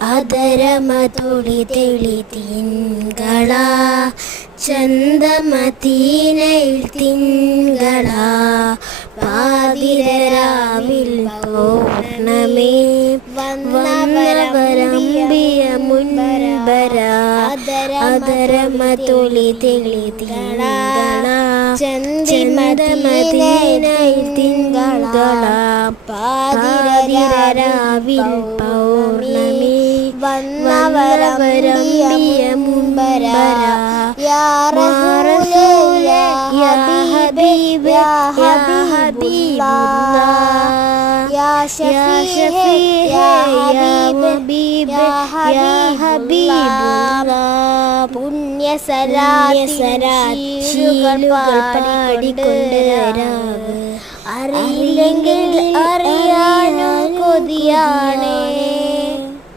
അതരമതൊളി തെളി തിങ്കള ചന്ദമദീനയിൽ തിങ്കള പാതിരാവിൽ പൗർണമി വന്നവരമ്പിയ മുൻപര അതരമതൊളി തെളി തിങ്കള ചന്ദമദീനയിൽ തിങ്കള പാതിരാവിൽ പൗർണമി വന്നവരമ്പിയ മുൻപര യാ റസൂലേ യാ ഹബീബ് യാ ഹബീബുല്ലാഹ് യാ ശഫീഅ് യാ ഹബീബ് യാ ഹബീബുല്ലാഹ് പുണ്യ സലാത്തുകൾ പാടിക്കൊണ്ട് രാവ് അറിയില്ലെങ്കിൽ അറിയാനും കൊതിയാണേ.